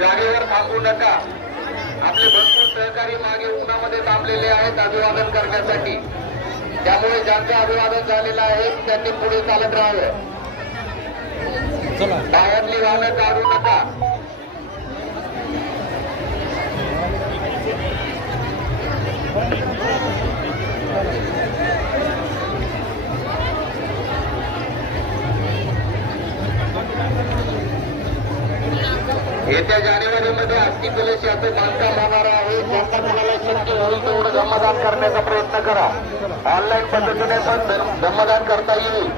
जागेवर थांबू नका. आपले भरपूर सहकारी मागे उन्हामध्ये थांबलेले आहेत अभिवादन करण्यासाठी. त्यामुळे ज्यांचं अभिवादन झालेलं आहे त्यांनी पुढे चालत राहावं. बाहेरली वाहनं काढू नका. येत्या जानेवारीमध्ये अस्थि कलश याचं बांधकाम होणार आहे. ज्यांना कोणाला शक्य होईल तेवढं धम्मदान करण्याचा प्रयत्न करा. ऑनलाईन पद्धतीने पण धम- धम्मदान करता येईल.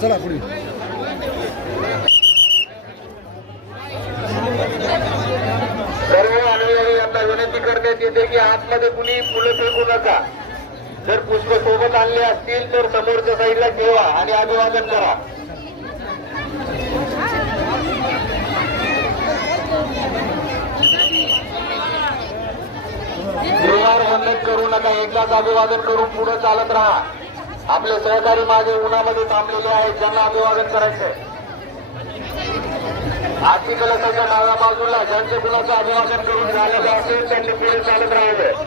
चला पुढे सर्व अनुयायी यांना विनंती करण्यात येते की आतमध्ये कुणी फुलं फेकू नका. जर पुष्प सोबत आणले असतील तर समोरच्या साईडला ठेवा आणि अभिवादन करा. श्रीवार वंदन करू नका एकदाच अभिवादन करून पुढे चालत राहा. आपले सहकारी मागे उन्हामध्ये थांबलेले आहेत ज्यांना अभिवादन करायचंय. आर्थिक लसाच्या डाव्या बाजू ज्यांचे कुणाचं अभिवादन करून झालेलं असेल त्यांनी पुढे चालत राहावं.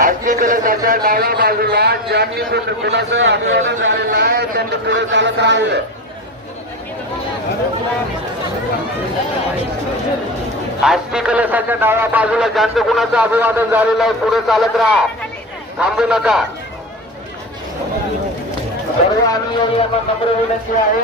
आर्थिक कलशाच्या डाव्या बाजूला ज्यांनी कुणाचं अभिवादन झालेलं आहे त्यांनी पुढे चालत राहावं. आजची कलशाच्या डाव्या बाजूला ज्यांचं कुणाचं अभिवादन झालेलं आहे पुढे चालत राहा. थांबू नका. सर्व अनुयायी यांना नम्र विनंती आहे.